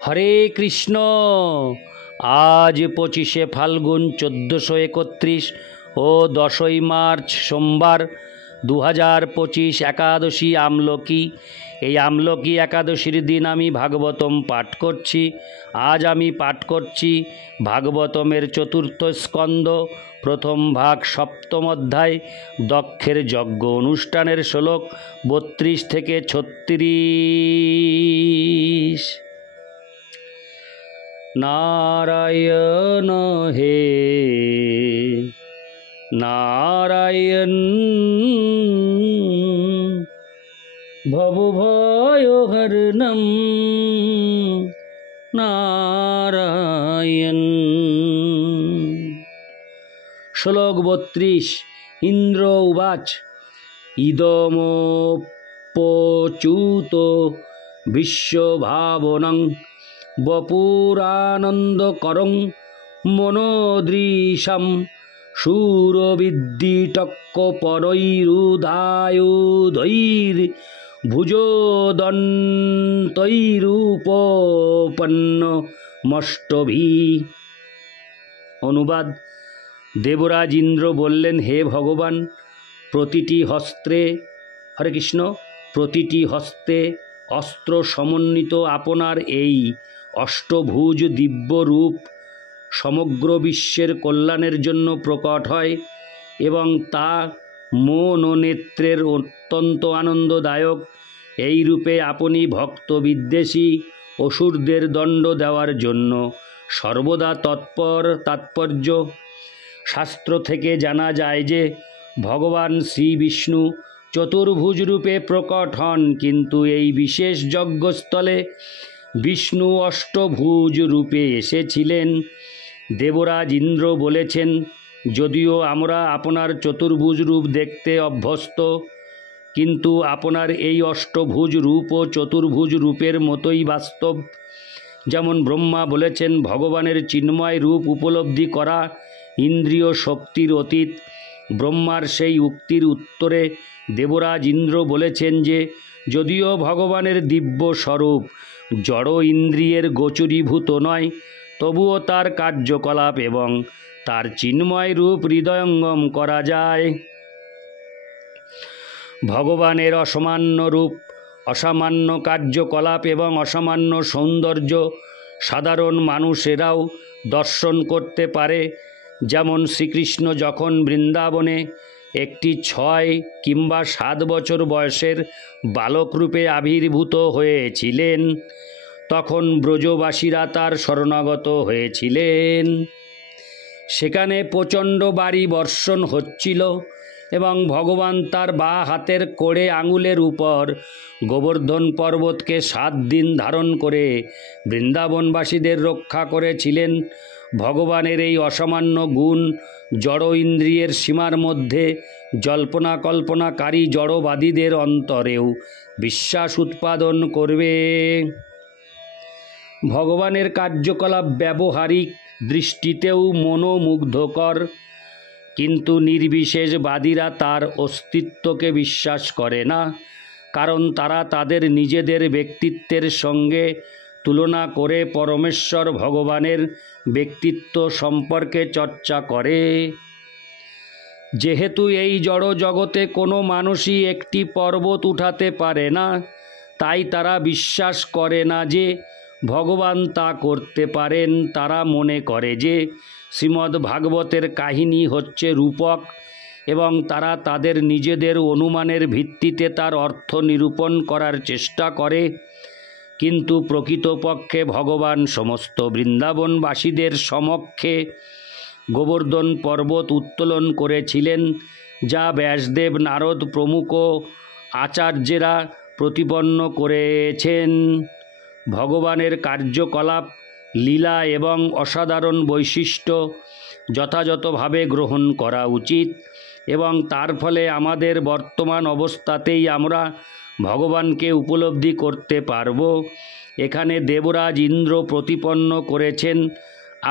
হরে কৃষ্ণ। আজ 25শে ফাল্গুন 1431 ও 10ই মার্চ সোমবার 2025 একাদশী আমলকি। এই আমলকি একাদশীর দিন আমি ভাগবতম পাঠ করছি। আজ আমি পাঠ করছি ভাগবতমের চতুর্থ স্কন্দ প্রথম ভাগ সপ্তম অধ্যায় দক্ষের যজ্ঞ অনুষ্ঠানের শ্লোক 32 থেকে 36। नारायण हे नारायण भवभयहरणं नारायण। श्लोक 32। इंद्र उवाच इदमोपच्युत विश्वभावनं वपुरानन्दकरं मनोदृशं शूरविद्युटक्कपरैरुधायुधैर्भुजोदन्तैरुपपन्नमष्टभिः। অনুবাদ। দেবরাজ ইন্দ্র বললেন, হে ভগবান, প্রতিটি হস্তে, হরে কৃষ্ণ, প্রতিটি হস্তে অস্ত্র সমন্বিত আপনার এই অষ্টভুজ দিব্য রূপ সমগ্র বিশ্বের কল্যাণের জন্য প্রকট হয় এবং তা মন ও নেত্রের অত্যন্ত আনন্দদায়ক। এই রূপে আপনি ভক্ত বিদ্বেষী অসুরদের দণ্ড দেওয়ার জন্য সর্বদা তাৎপর্য। শাস্ত্র থেকে জানা যায় যে ভগবান শ্রী বিষ্ণু চতুর্ভুজ রূপে প্রকট হন, কিন্তু এই বিশেষ যজ্ঞস্থলে বিষ্ণু অষ্টভুজ রূপে এসেছিলেন। দেবরাজ ইন্দ্র বলেছেন, যদিও আমরা আপনার চতুর্ভুজ রূপ দেখতে অভ্যস্ত, কিন্তু আপনার এই অষ্টভুজ রূপ ও চতুর্ভুজ রূপের মতোই বাস্তব। যেমন ব্রহ্মা বলেছেন, ভগবানের চিন্ময় রূপ উপলব্ধি করা ইন্দ্রিয় শক্তির অতীত। ব্রহ্মার সেই উক্তির উত্তরে দেবরাজ ইন্দ্র বলেছেন যে যদিও ভগবানের দিব্য স্বরূপ জড় ইন্দ্রিয়ের গোচরীভূত নয়, তবুও তার কার্যকলাপ এবং তার চিন্ময় রূপ হৃদয়ঙ্গম করা যায়। ভগবানের অসামান্য রূপ, অসামান্য কার্যকলাপ এবং অসামান্য সৌন্দর্য সাধারণ মানুষেরাও দর্শন করতে পারে। যেমন শ্রীকৃষ্ণ যখন বৃন্দাবনে একটি 6 কিংবা 7 বছর বয়সের বালকরূপে আবির্ভূত হয়েছিলেন, তখন ব্রজবাসীরা তার শরণাগত হয়েছিলেন। সেখানে প্রচণ্ড বারি বর্ষণ হচ্ছিল এবং ভগবান তার বাঁ হাতের কোড়ে আঙুলের উপর গোবর্ধন পর্বতকে 7 দিন ধারণ করে বৃন্দাবনবাসীদের রক্ষা করেছিলেন। ভগবানের এই অসামান্য গুণ জড় ইন্দ্রিয়ের সীমার মধ্যে জল্পনা কল্পনাকারী জড়বাদীদের অন্তরেও বিশ্বাস উৎপাদন করবে। ভগবানের কার্যকলাপ ব্যবহারিক দৃষ্টিতেও মনোমুগ্ধকর, কিন্তু নির্বিশেষবাদীরা তার অস্তিত্বকে বিশ্বাস করে না, কারণ তারা তাদের নিজেদের ব্যক্তিত্বের সঙ্গে তুলনা করে পরমেশ্বর ভগবানের ব্যক্তিত্ব সম্পর্কে চর্চা করে। যেহেতু এই জড় জগতে কোনো মানুষই একটি পর্বত উঠাতে পারে না, তাই তারা বিশ্বাস করে না যে ভগবান তা করতে পারেন। তারা মনে করে যে শ্রীমদ্ ভাগবতের কাহিনী হচ্ছে রূপক এবং তারা তাদের নিজেদের অনুমানের ভিত্তিতে তার অর্থ নিরূপণ করার চেষ্টা করে। কিন্তু প্রকৃতপক্ষে ভগবান সমস্ত বৃন্দাবনবাসীদের সমক্ষে গোবর্ধন পর্বত উত্তোলন করেছিলেন, যা ব্যাসদেব, নারদ প্রমুখ আচার্যেরা প্রতিপন্ন করেছেন। ভগবানের কার্যকলাপ, লীলা এবং অসাধারণ বৈশিষ্ট্য যথাযথভাবে গ্রহণ করা উচিত এবং তার ফলে আমাদের বর্তমান অবস্থাতেই আমরা ভগবানকে উপলব্ধি করতে পারব। এখানে দেবরাজ ইন্দ্র প্রতিপন্ন করেছেন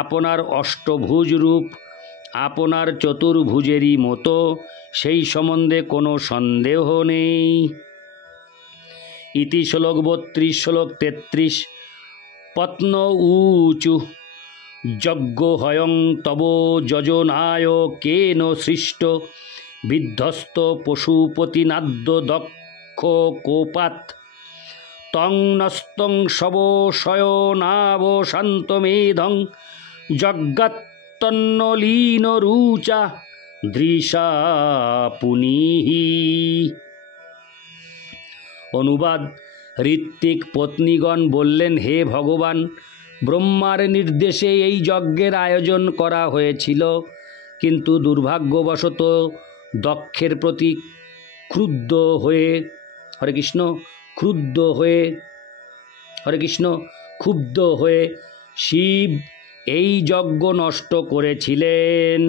আপনার অষ্টভুজ রূপ আপনার চতুর্ভুজেরই মতো, সেই সম্বন্ধে কোনো সন্দেহ নেই। ইতি শ্লোক 32 শ্লোক 33 পত্ন ঊচু যজ্ঞ হয়ং তব যজনায় কেন সৃষ্ট বিধ্বস্ত পশুপতিনাদ্য দক্ষ কোপাত তং নস্তং শব শয়নাবশান্তমেধং যজ্ঞাত্তন্নলীন রুচা দৃশা পুনিহি। অনুবাদ: ঋত্বিক পত্নীগণ বললেন, হে ভগবান, ব্রহ্মার নির্দেশে এই যজ্ঞের আয়োজন করা হয়েছিল, কিন্তু দুর্ভাগ্যবশত দক্ষের প্রতি ক্ষুব্ধ হয়ে শিব এই যজ্ঞ নষ্ট করেছিলেন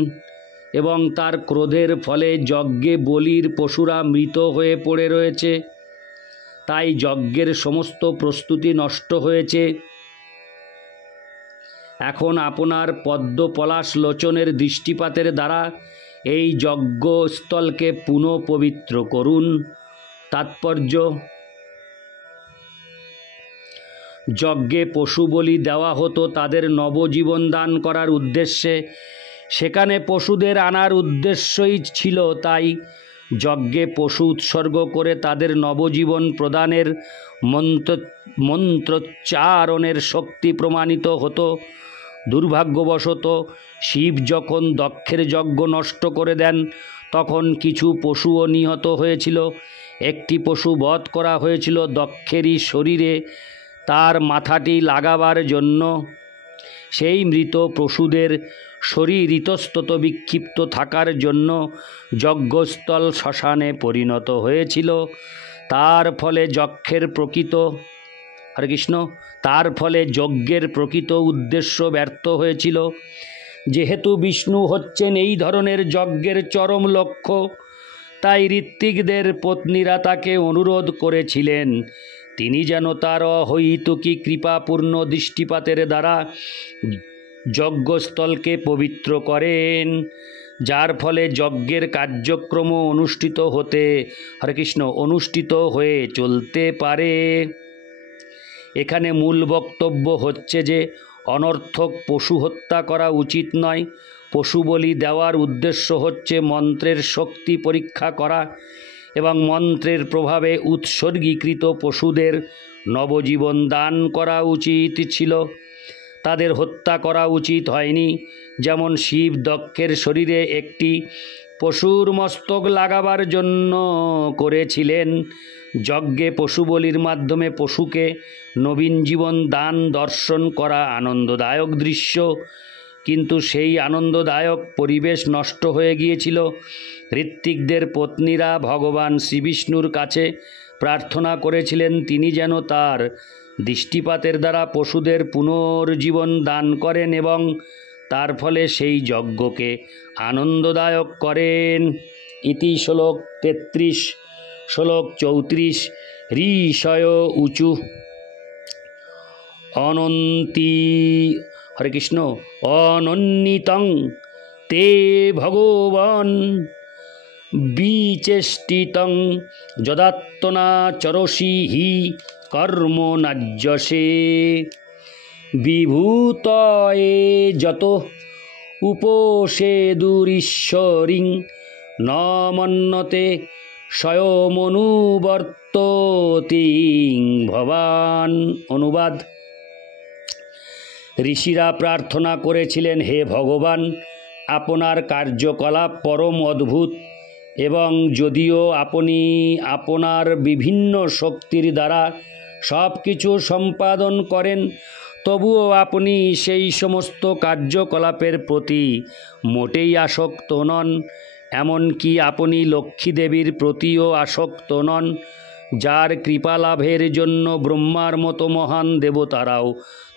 এবং তার ক্রোধের ফলে যজ্ঞে বলির পশুরা মৃত হয়ে পড়ে রয়েছে। তাই যজ্ঞের সমস্ত প্রস্তুতি নষ্ট হয়েছে। এখন আপনার পদ্ম পলাশ লোচনের দৃষ্টিপাতের দ্বারা এই যজ্ঞস্থলকে পুনঃ পবিত্র করুন। তাৎপর্য: যজ্ঞে পশু বলি দেওয়া হতো তাদের নবজীবন দান করার উদ্দেশ্যে। সেখানে পশুদের আনার উদ্দেশ্যই ছিল, তাই যজ্ঞে পশু উৎসর্গ করে তাদের নবজীবন প্রদানের মন্ত্রোচ্চারণের শক্তি প্রমাণিত হতো। দুর্ভাগ্যবশত শিব যখন দক্ষের যজ্ঞ নষ্ট করে দেন, তখন কিছু পশুও নিহত হয়েছিল। একটি পশু বধ করা হয়েছিল দক্ষেরই শরীরে তার মাথাটি লাগাবার জন্য। সেই মৃত পশুদের শরীর ইতস্তত বিক্ষিপ্ত থাকার জন্য যজ্ঞস্থল শ্মশানে পরিণত হয়েছিল। তার ফলে যজ্ঞের প্রকৃত উদ্দেশ্য ব্যর্থ হয়েছিল। যেহেতু বিষ্ণু হচ্ছেন এই ধরনের যজ্ঞের চরম লক্ষ্য, তাই ঋত্বিকদের পত্নীরা তাকে অনুরোধ করেছিলেন তিনি যেন তার অহৈতুকী কৃপাপূর্ণ দৃষ্টিপাতের দ্বারা যজ্ঞস্থলকে পবিত্র করেন, যার ফলে যজ্ঞের কার্যক্রম অনুষ্ঠিত হয়ে চলতে পারে। এখানে মূল বক্তব্য হচ্ছে যে অনর্থক পশু হত্যা করা উচিত নয়। পশু বলি দেওয়ার উদ্দেশ্য হচ্ছে মন্ত্রের শক্তি পরীক্ষা করা এবং মন্ত্রের প্রভাবে উৎসর্গীকৃত পশুদের নবজীবন দান করা উচিত ছিল। তাদের হত্যা করা উচিত হয়নি। যেমন শিব দক্ষের শরীরে একটি পশুর মস্তক লাগাবার জন্য করেছিলেন। যজ্ঞে পশু বলির মাধ্যমে পশুকে নবীন জীবন দান দর্শন করা আনন্দদায়ক দৃশ্য, কিন্তু সেই আনন্দদায়ক পরিবেশ নষ্ট হয়ে গিয়েছিল। ঋত্বিকদের পত্নীরা ভগবান শ্রীবিষ্ণুর কাছে প্রার্থনা করেছিলেন তিনি যেন তার দৃষ্টিপাতের দ্বারা পশুদের পুনর্জীবন দান করেন এবং তার ফলে সেই যজ্ঞকে আনন্দদায়ক করেন। ইতি শ্লোক 33। শ্লোক 34। ঋষয় উচু অনন্যিতং তে ভগবান বিচেষ্টিতং যদাত্মনা চরসি হি কর্ম নাজ্যসে বিভূতয়ে যত উপসেদুরীশ্বরিং ন মন্যতে স্বয়মনুবর্ততি ভবান। অনুবাদ: ঋষিরা প্রার্থনা করেছিলেন, হে ভগবান, আপনার কার্যকলাপ পরম অদ্ভুত এবং যদিও আপনি আপনার বিভিন্ন শক্তির দ্বারা সব কিছু সম্পাদন করেন, তবুও আপনি সেই সমস্ত কার্যকলাপের প্রতি মোটেই আসক্ত নন। এমনকি আপনি লক্ষ্মী দেবীর প্রতিও আসক্ত নন, যার কৃপা লাভের জন্য ব্রহ্মার মতো মহান দেবতারাও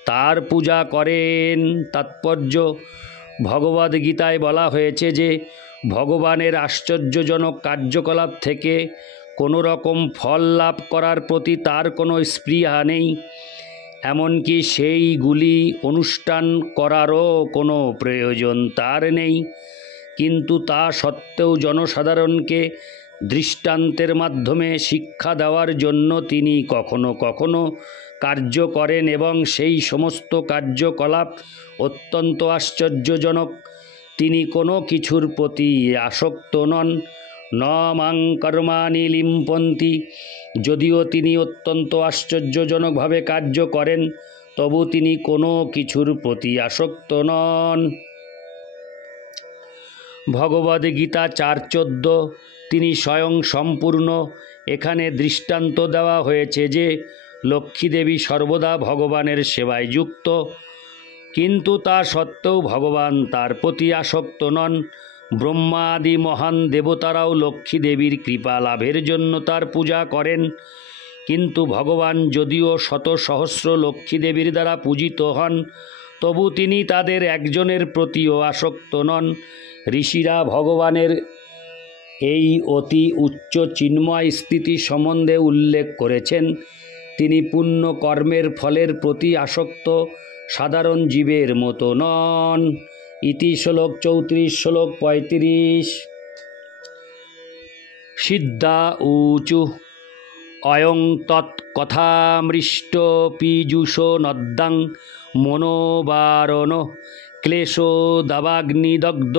তার পূজা করেন। তাৎপর্য: ভগবদ্গীতায় বলা হয়েছে যে ভগবানের আশ্চর্যজনক কার্যকলাপ থেকে কোনো রকম ফল লাভ করার প্রতি তার কোনো স্পৃহা নেই, এমনকি সেইগুলি অনুষ্ঠান করারও কোনো প্রয়োজন তার নেই। কিন্তু তা সত্ত্বেও জনসাধারণকে দৃষ্টান্তের মাধ্যমে শিক্ষা দেওয়ার জন্য তিনি কখনো কখনো কার্য করেন এবং সেই সমস্ত কার্যকলাপ অত্যন্ত আশ্চর্যজনক। তিনি কোনো কিছুর প্রতি আসক্ত নন। ন মাং কর্মাণি লিম্পন্তি। যদিও তিনি অত্যন্ত আশ্চর্যজনকভাবে কার্য করেন, তবু তিনি কোনো কিছুর প্রতি আসক্ত নন। ভগবদ্গীতা 4:14 তিনি স্বয়ং সম্পূর্ণ। এখানে দৃষ্টান্ত দেওয়া হয়েছে যে লক্ষ্মীদেবী সর্বদা ভগবানের সেবায় যুক্ত, কিন্তু তা সত্ত্বেও ভগবান তার প্রতি আসক্ত নন। ব্রহ্মা আদি মহান দেবতারাও লক্ষ্মী দেবীর কৃপা লাভের জন্য তার পূজা করেন, কিন্তু ভগবান যদিও শত সহস্র লক্ষ্মী দেবীর দ্বারা পূজিত হন, তবু তিনি তাদের একজনের প্রতিও আসক্ত নন। ঋষিরা ভগবানের এই অতি উচ্চ চিন্ময় স্থিতি সম্বন্ধে উল্লেখ করেছেন। তিনি পুণ্য কর্মের ফলের প্রতি আসক্ত সাধারণ জীবের মতো নন। ইতি শ্লোক 34 শ্লোক 35। সিদ্ধা ঊচু অয়ং তৎকথামৃষ্ট পীযুষ নদ্যাং মনোবারণ ক্লেশো দাবাগ্নিদগ্ধ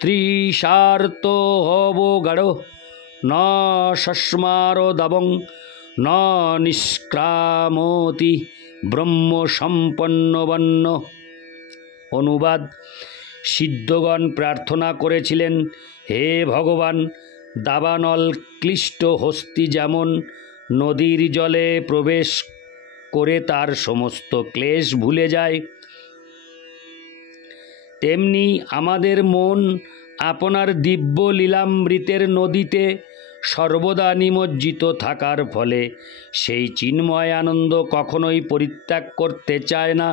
ত্রিশার্ত হবগাঢ় ন সস্মার দাবং ন নিষ্ক্রামতি ব্রহ্ম সম্পন্নবন্ন। অনুবাদ: সিদ্ধগণ প্রার্থনা করেছিলেন, হে ভগবান, দাবানল ক্লিষ্ট হস্তি যেমন নদীর জলে প্রবেশ করে তার সমস্ত ক্লেশ ভুলে যায়, তেমনি আমাদের মন আপনার দিব্য লীলামৃতের নদীতে সর্বদা নিমজ্জিত থাকার ফলে সেই চিন্ময় আনন্দ কখনোই পরিত্যাগ করতে চায় না,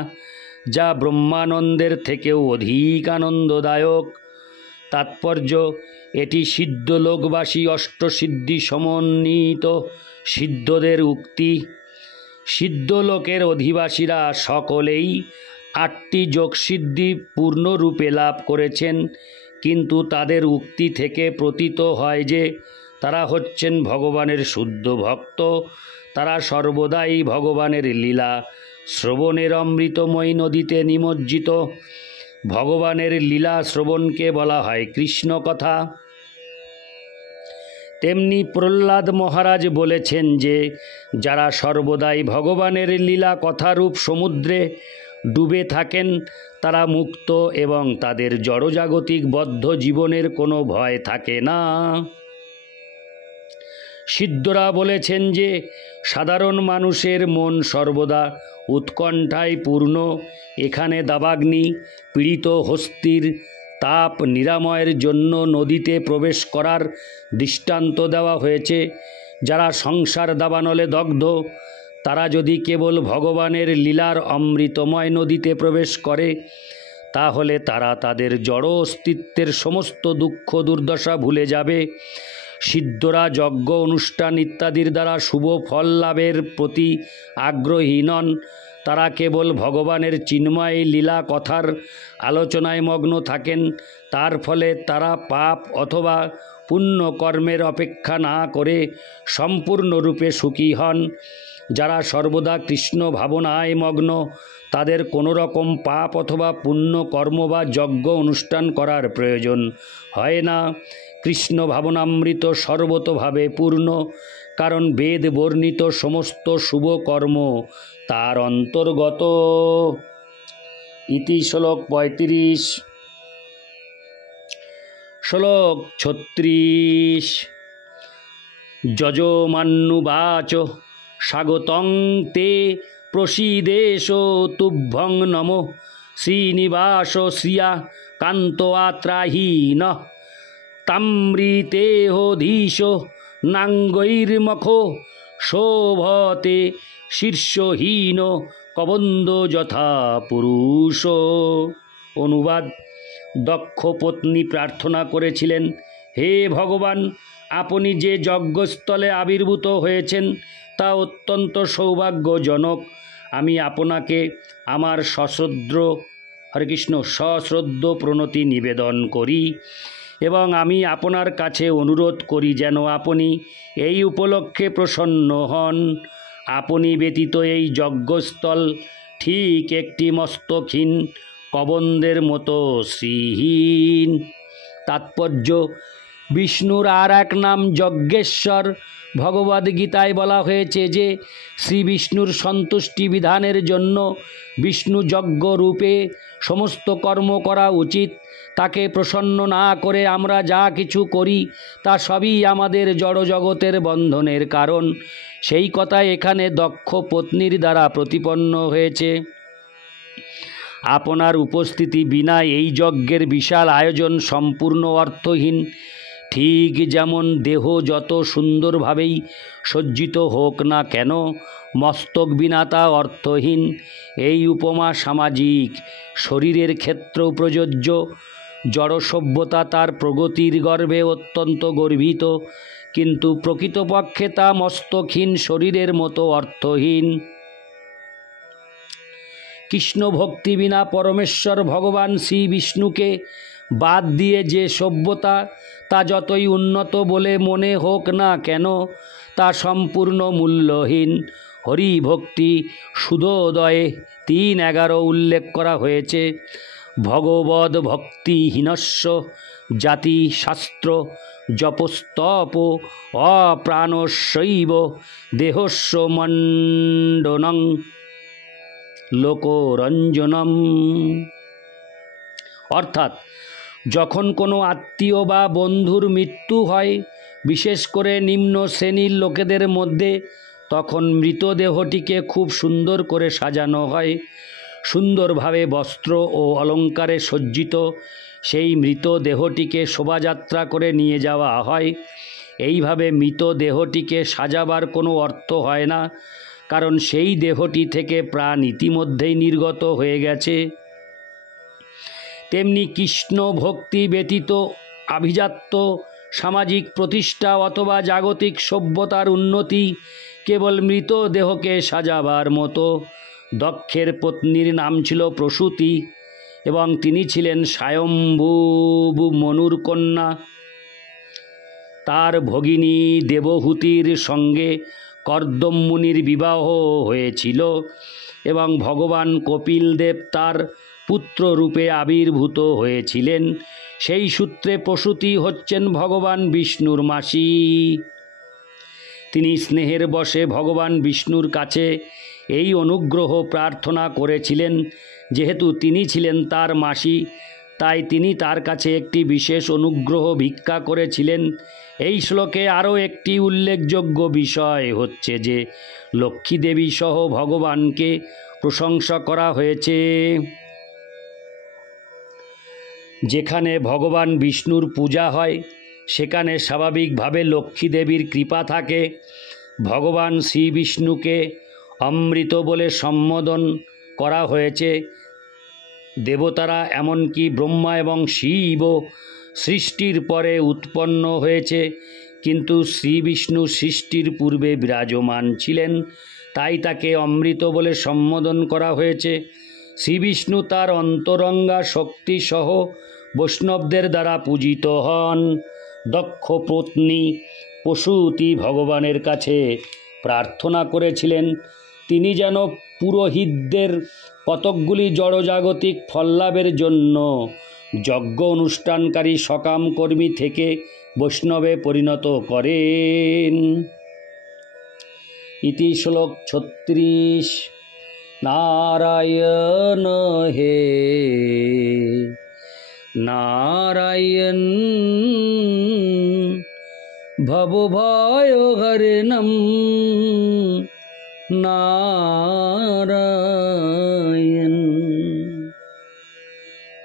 যা ব্রহ্মানন্দের থেকেও অধিক আনন্দদায়ক। তাৎপর্য: এটি সিদ্ধলোকবাসী অষ্টসিদ্ধি সমন্বিত সিদ্ধদের উক্তি। সিদ্ধলোকের অধিবাসীরা সকলেই 8টি যোগসিদ্ধি পূর্ণরূপে লাভ করেছেন, কিন্তু তাদের উক্তি থেকে প্রতীত হয় যে তারা হচ্ছেন ভগবানের শুদ্ধ ভক্ত। তারা সর্বদাই ভগবানের লীলা শ্রবণের অমৃতময়ী নদীতে নিমজ্জিত। ভগবানের লীলা শ্রবণকে বলা হয় কৃষ্ণ কথা। তেমনি প্রহ্লাদ মহারাজ বলেছেন যে যারা সর্বদাই ভগবানের লীলা কথারূপ সমুদ্রে ডুবে থাকেন তারা মুক্ত এবং তাদের জড়জাগতিক বদ্ধ জীবনের কোনো ভয় থাকে না। সিদ্ধরা বলেছেন যে সাধারণ মানুষের মন সর্বদা উৎকণ্ঠায় পূর্ণ। এখানে দাবাগ্নি পীড়িত হস্তির তাপ নিরাময়ের জন্য নদীতে প্রবেশ করার দৃষ্টান্ত দেওয়া হয়েছে। যারা সংসার দাবানলে দগ্ধ, তারা যদি কেবল ভগবানের লীলার অমৃতময় নদীতে প্রবেশ করে, তাহলে তারা তাদের জড় অস্তিত্বের সমস্ত দুঃখ দুর্দশা ভুলে যাবে। সিদ্ধরা যজ্ঞ অনুষ্ঠান ইত্যাদির দ্বারা শুভ ফল লাভের প্রতি আগ্রহী নন। তারা কেবল ভগবানের চিন্ময় লীলা কথার আলোচনায় মগ্ন থাকেন। তার ফলে তারা পাপ অথবা পুণ্য কর্মের অপেক্ষা না করে সম্পূর্ণরূপে সুখী হন। যারা সর্বদা কৃষ্ণ ভাবনায় মগ্ন, তাদের কোনো রকম পাপ অথবা পুণ্য কর্ম বা যজ্ঞ অনুষ্ঠান করার প্রয়োজন হয় না। কৃষ্ণ ভাবনামৃত সর্বতোভাবে পূর্ণ, কারণ বেদ বর্ণিত সমস্ত শুভ কর্ম তার অন্তর্গত। ইতি শ্লোক 35 শ্লোক 36। যজমান্নুবাচ স্বাগতং তে প্রসীদেশ তুভ্যং নমো শ্রীনিবাস শ্রিয়া কান্তোয়াত্রাহীন তামৃতেহধীশ নাঙ্গৈর্মখো শোভতে শীর্ষহীন কবন্দ যথা পুরুষ। অনুবাদ: দক্ষ পত্নী প্রার্থনা করেছিলেন, হে ভগবান, আপনি যে যজ্ঞস্থলে আবির্ভূত হয়েছেন তা অত্যন্ত সৌভাগ্যজনক। আমি আপনাকে আমার সশ্রদ্ধ প্রণতি নিবেদন করি এবং আমি আপনার কাছে অনুরোধ করি যেন আপনি এই উপলক্ষে প্রসন্ন হন। আপনি ব্যতীত এই যজ্ঞস্থল ঠিক একটি মস্তকহীন কবন্দের মতো শ্রীহীন। তাৎপর্য, বিষ্ণুর আর এক নাম যজ্ঞেশ্বর। ভগবদ্গীতায় বলা হয়েছে যে শ্রী বিষ্ণুর সন্তুষ্টি বিধানের জন্য বিষ্ণু যজ্ঞ রূপে সমস্ত কর্ম করা উচিত। তাকে প্রসন্ন না করে আমরা যা কিছু করি তা সবই আমাদের জড়জগতের বন্ধনের কারণ। সেই কথা এখানে দক্ষ পত্নীর দ্বারা প্রতিপন্ন হয়েছে। আপনার উপস্থিতি বিনা এই যজ্ঞের বিশাল আয়োজন সম্পূর্ণ অর্থহীন। ঠিক যেমন দেহ যত সুন্দরভাবেই সজ্জিত হোক না কেন, মস্তক বিনা তা অর্থহীন। এই উপমা সামাজিক শরীরের ক্ষেত্রেও প্রযোজ্য। জড় সভ্যতা তার প্রগতির গর্বে অত্যন্ত গর্বিত, কিন্তু প্রকৃতপক্ষে তা মস্তকহীন শরীরের মতো অর্থহীন। কৃষ্ণ ভক্তি বিনা পরমেশ্বর ভগবান শ্রী বিষ্ণুকে বাদ দিয়ে যে সভ্যতা, তা যতই উন্নত বলে মনে হোক না কেন, তা সম্পূর্ণ মূল্যহীন। হরি ভক্তি সুধোদয়ে 3:11 উল্লেখ করা হয়েছে, ভগবদ ভক্তিহীনস্য জাতি শাস্ত্র জপস্তপ অপ্রাণস্যৈব দেহস্য মণ্ডনং লোকরঞ্জনম। অর্থাৎ, যখন কোনো আত্মীয় বা বন্ধুর মৃত্যু হয়, বিশেষ করে নিম্ন শ্রেণীর লোকেদের মধ্যে, তখন মৃতদেহটিকে খুব সুন্দর করে সাজানো হয়। সুন্দরভাবে বস্ত্র ও অলঙ্কারে সজ্জিত সেই মৃতদেহটিকে শোভাযাত্রা করে নিয়ে যাওয়া হয়। এইভাবে মৃতদেহটিকে সাজাবার কোনো অর্থ হয় না, কারণ সেই দেহটি থেকে প্রাণ ইতিমধ্যেই নির্গত হয়ে গেছে। তেমনি কৃষ্ণ ভক্তি ব্যতীত আভিজাত্য, সামাজিক প্রতিষ্ঠা অথবা জাগতিক সভ্যতার উন্নতি কেবল মৃতদেহকে সাজাবার মতো। দক্ষের পত্নীর নাম ছিল প্রসূতি এবং তিনি ছিলেন স্বয়ম্ভু মনুর কন্যা। তার ভগিনী দেবহূতির সঙ্গে কর্দম মুনির বিবাহ হয়েছিল এবং ভগবান কপিল দেব তার পুত্ররূপে আবির্ভূত হয়েছিলেন। সেই সূত্রে প্রসূতি হচ্ছেন ভগবান বিষ্ণুর মাসি। তিনি স্নেহের বশে ভগবান বিষ্ণুর কাছে এই অনুগ্রহ প্রার্থনা করেছিলেন। যেহেতু তিনি ছিলেন তার মাসি, তাই তিনি তার কাছে একটি বিশেষ অনুগ্রহ ভিক্ষা করেছিলেন। এই শ্লোকে আরও একটি উল্লেখযোগ্য বিষয় হচ্ছে যে লক্ষ্মী দেবী সহ ভগবানকে প্রশংসা করা হয়েছে। যেখানে ভগবান বিষ্ণুর পূজা হয়, সেখানে স্বাভাবিকভাবে লক্ষ্মী দেবীর কৃপা থাকে। ভগবান শ্রী বিষ্ণুকে অমৃত বলে সম্বোধন করা হয়েছে। দেবতারা, এমনকি ব্রহ্মা এবং শিব সৃষ্টির পরে উৎপন্ন হয়েছে, কিন্তু শ্রী বিষ্ণু সৃষ্টির পূর্বে বিরাজমান ছিলেন, তাই তাকে অমৃত বলে সম্বোধন করা হয়েছে। শ্রী বিষ্ণু তার অন্তরঙ্গা শক্তি সহ বৈষ্ণবদের দ্বারা পূজিত হন। দক্ষ পত্নী প্রসূতি ভগবানের কাছে প্রার্থনা করেছিলেন তিনি যেন পুরোহিতদের কতকগুলি জড়জাগতিক ফললাভের জন্য যজ্ঞ অনুষ্ঠানকারী সকাম কর্মী থেকে বৈষ্ণবে পরিণত করেন। ইতি শ্লোক 36। নারায়ণ হে নারায়ণ ভবভয়হরণম নারায়ণ।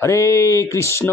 হরে কৃষ্ণ।